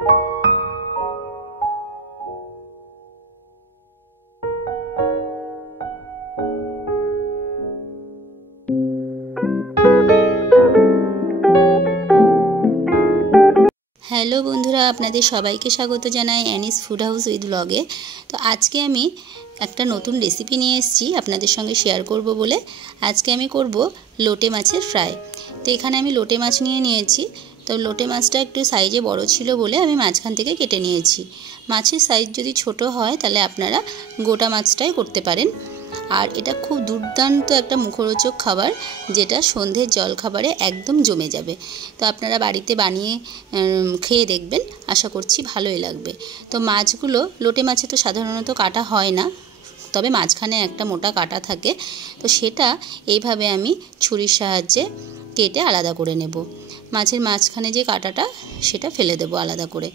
Hello বন্ধুরা, আপনাদের সবাইকে স্বাগত জানাই অ্যানিস ফুড হাউস উইথ ব্লগে। তো আজকে আমি একটা নতুন রেসিপি নিয়ে এসেছি আপনাদের সঙ্গে শেয়ার করব বলে। আজকে আমি করব লোটে মাছের ফ্রাই। তো এখানে আমি লোটে মাছ নিয়েছি। তো লোটে মাছটা একটু সাইজে বড় ছিল বলে আমি মাঝখান থেকে কেটে নিয়েছি। মাছের সাইজ যদি ছোট হয় তাহলে আপনারা গোটা মাছটাই করতে পারেন। আর এটা খুব দুর্দান্ত একটা মুখরোচক খাবার, যেটা সন্ধ্যের জলখাবারে একদম জমে যাবে। তো আপনারা বাড়িতে বানিয়ে খেয়ে দেখবেন, আশা করছি ভালোই লাগবে। তো মাছগুলো, লোটে মাছে তো সাধারণত কাটা হয় না, তবে মাঝখানে একটা মোটা কাটা থাকে। তো সেটা এইভাবে আমি ছুরির সাহায্যে কেটে আলাদা করে নেব। মাছের মাঝখানে যে কাটাটা, সেটা ফেলে দেব আলাদা করে।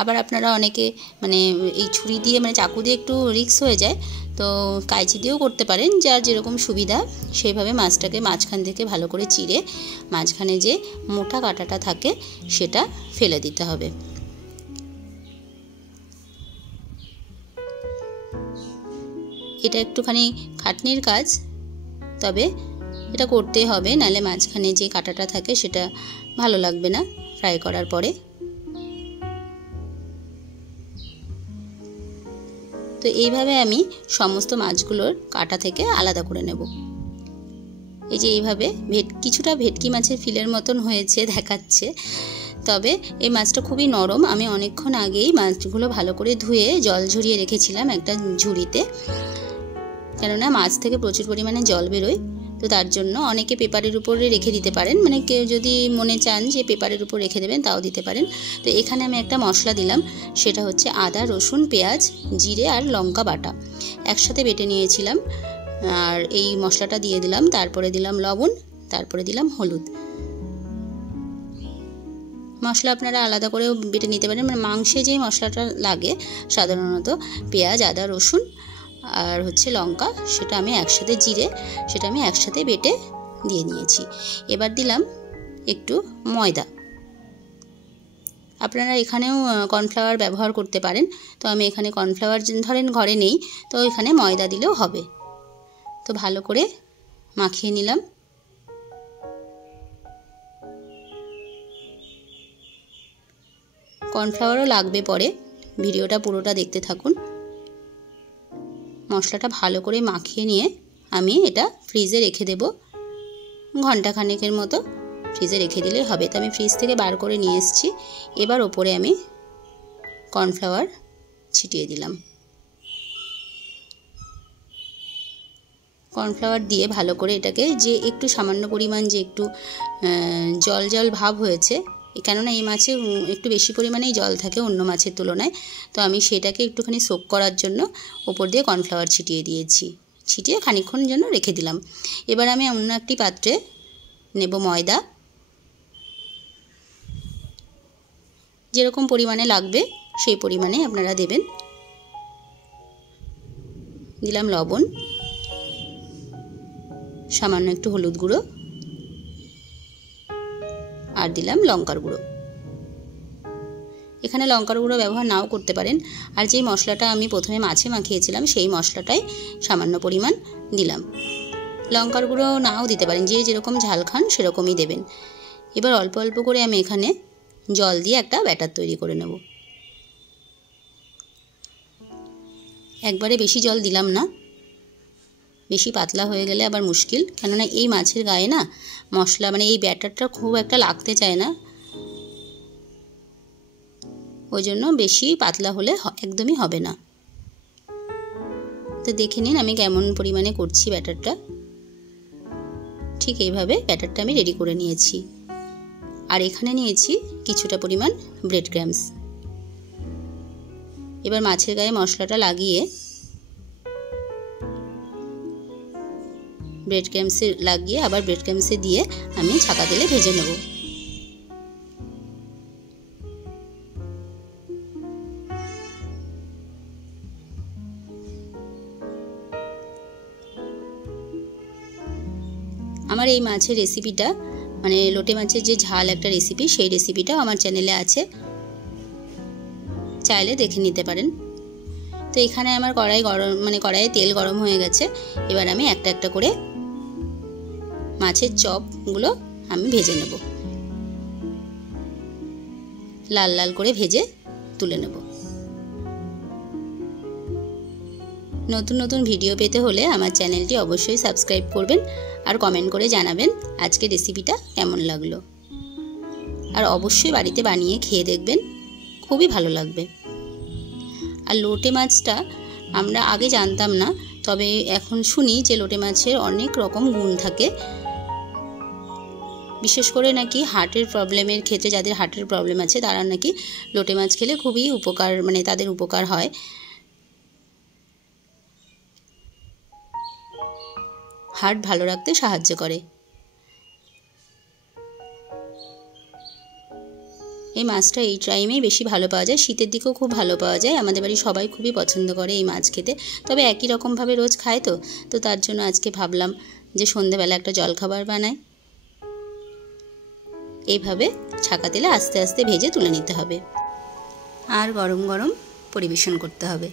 আবার আপনারা অনেকে এই ছুরি দিয়ে চাকু দিয়ে একটু রিস্ক হয়ে যায়, তো কাঁচি দিয়েও করতে পারেন, যার যেরকম সুবিধা সেইভাবে মাছটাকে মাঝখান থেকে ভালো করে চিড়ে মাঝখানে যে মোটা কাঁটাটা থাকে সেটা ফেলে দিতে হবে। এটা একটুখানি খাটনির কাজ, তবে এটা করতেই হবে, নাহলে মাঝখানে যে কাঁটাটা থাকে সেটা ভালো লাগবে না ফ্রাই করার পরে। তো এইভাবে আমি সমস্ত মাছগুলোর কাঁটা থেকে আলাদা করে নেব। এই যে এইভাবে কিছুটা ভেটকি মাছের ফিলের মতন হয়েছে দেখাচ্ছে, তবে এই মাছটা খুবই নরম। আমি অনেকক্ষণ আগেই মাছগুলো ভালো করে ধুয়ে জল ঝরিয়ে রেখেছিলাম একটা ঝুড়িতে, কেননা মাছ থেকে প্রচুর পরিমাণে জল বেরোয়। তো তার জন্য অনেকে পেপারের উপরে রেখে দিতে পারেন, কেউ যদি মনে চান যে পেপারের উপর রেখে দেবেন তাও দিতে পারেন। তো এখানে আমি একটা মশলা দিলাম, সেটা হচ্ছে আদা, রসুন, পেঁয়াজ, জিরে আর লঙ্কা বাটা একসাথে বেটে নিয়েছিলাম। আর এই মশলাটা দিয়ে দিলাম, তারপরে দিলাম লবণ, তারপরে দিলাম হলুদ। মশলা আপনারা আলাদা করেও বেটে নিতে পারেন, মাংসে যেই মশলাটা লাগে সাধারণত পেঁয়াজ, আদা, রসুন আর লঙ্কা, সেটা আমি একসাথে, জিরে, সেটা আমি একসাথে বেটে দিয়ে নিয়েছি। এবার দিলাম একটু ময়দা। আপনারা এখানেও কর্নফ্লাওয়ার ব্যবহার করতে পারেন, তো আমি এখানে কর্নফ্লাওয়ার ধরেন ঘরে নেই, তো এখানে ময়দা দিলেও হবে। তো ভালো করে মাখিয়ে নিলাম। কর্নফ্লাওয়ারও লাগবে পরে, ভিডিওটা পুরোটা দেখতে থাকুন। মশলাটা ভালো করে মাখিয়ে নিয়ে আমি এটা ফ্রিজে রেখে দেব, ঘন্টাখানেকের মতো ফ্রিজে রেখে দিলেই হবে। তো আমি ফ্রিজ থেকে বার করে নিয়ে এসেছি। এবার ওপরে আমি কর্নফ্লাওয়ার ছিটিয়ে দিলাম। কর্নফ্লাওয়ার দিয়ে ভালো করে এটাকে, যে একটু সামান্য পরিমাণ যে একটু জল জল ভাব হয়েছে, কেননা এই মাছে একটু বেশি পরিমাণেই জল থাকে অন্য মাছের তুলনায়, তো আমি সেটাকে একটুখানি সোক করার জন্য ওপর দিয়ে কর্নফ্লাওয়ার ছিটিয়ে দিয়েছি। ছিটিয়ে খানিকক্ষণ জন্য রেখে দিলাম। এবার আমি অন্য একটি পাত্রে নেব ময়দা। যেরকম পরিমাণে লাগবে সেই পরিমাণে আপনারা দেবেন। দিলাম লবণ, সামান্য একটু হলুদ গুঁড়ো, আর দিলাম লঙ্কার গুঁড়ো। এখানে লঙ্কার গুঁড়ো ব্যবহার নাও করতে পারেন। আর যেই মশলাটা আমি প্রথমে মাছে মাখিয়েছিলাম সেই মশলাটাই সামান্য পরিমাণ দিলাম। লঙ্কার গুঁড়ো নাও দিতে পারেন, যে যেরকম ঝাল খান সেরকমই দেবেন। এবার অল্প অল্প করে আমি এখানে জল দিয়ে একটা ব্যাটার তৈরি করে নেব। একবারে বেশি জল দিলাম না, বেশি পাতলা হয়ে গেলে আবার মুশকিল, কেননা এই মাছের গায়ে না মশলা এই ব্যাটারটা খুব একটা লাগতে চায় না, ওই জন্য বেশি পাতলা হলে একদমই হবে না। তো দেখে নিন আমি কেমন পরিমাণে করছি ব্যাটারটা। ঠিক এইভাবে ব্যাটারটা আমি রেডি করে নিয়েছি। আর এখানে নিয়েছি কিছুটা পরিমাণ ব্রেড ক্রাম্বস। এবার মাছের গায়ে মশলাটা লাগিয়ে ব্রেড ক্রাম্বসে লাগিয়ে আবার ব্রেড ক্রাম্বসে দিয়ে আমি ছাকা তেলে ভেজে নেব। আমার এই মাছের রেসিপিটা, লোটে মাছের যে ঝাল একটা রেসিপি, সেই রেসিপিটাও আমার চ্যানেলে আছে, চাইলে দেখে নিতে পারেন। তো এখানে আমার কড়াইয়ে তেল গরম হয়ে গেছে। এবার আমি একটা একটা করে মাছের চপগুলো আমি ভেজে নেব, লাল লাল করে ভেজে তুলে নেব। নতুন নতুন ভিডিও পেতে হলে আমার চ্যানেলটি অবশ্যই সাবস্ক্রাইব করবেন আর কমেন্ট করে জানাবেন আজকে রেসিপিটা কেমন লাগলো। আর অবশ্যই বাড়িতে বানিয়ে খেয়ে দেখবেন, খুবই ভালো লাগবে। আর লোটে মাছটা আমরা আগে জানতাম না, তবে এখন শুনি যে লোটে মাছের অনেক রকম গুণ থাকে। বিশেষ করে নাকি হার্টের প্রবলেমের ক্ষেত্রে, যাদের হার্টের প্রবলেম আছে তারা নাকি লোটে মাছ খেলে খুবই উপকার, তাদের উপকার হয়। হার্ট ভালো রাখতে সাহায্য করে। এই মাছটা এই টাইমেই বেশি ভালো পাওয়া যায়, শীতের দিকেও খুব ভালো পাওয়া যায়। আমাদের বাড়ি সবাই খুবই পছন্দ করে এই মাছ খেতে, তবে একই রকমভাবে রোজ খায় তো তার জন্য আজকে ভাবলাম যে সন্ধেবেলা একটা জলখাবার বানাই। এইভাবে ছাকা তেলে আস্তে আস্তে ভেজে তুলে নিতে হবে আর গরম গরম পরিবেশন করতে হবে।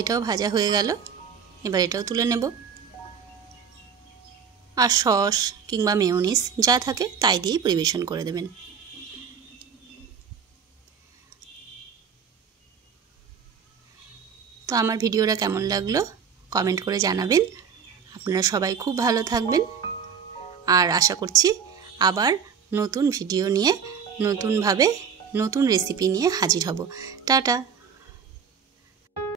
এটাও ভাজা হয়ে গেল, এবার এটাও তুলে নেব। আর সস কিংবা মেয়োনিজ যা থাকে তাই দিয়েই পরিবেশন করে দেবেন। তো আমার ভিডিওটা কেমন লাগলো কমেন্ট করে জানাবেন। আপনারা সবাই খুব ভালো থাকবেন, আর আশা করছি আবার নতুন ভিডিও নিয়ে, নতুনভাবে নতুন রেসিপি নিয়ে হাজির হব। টাটা।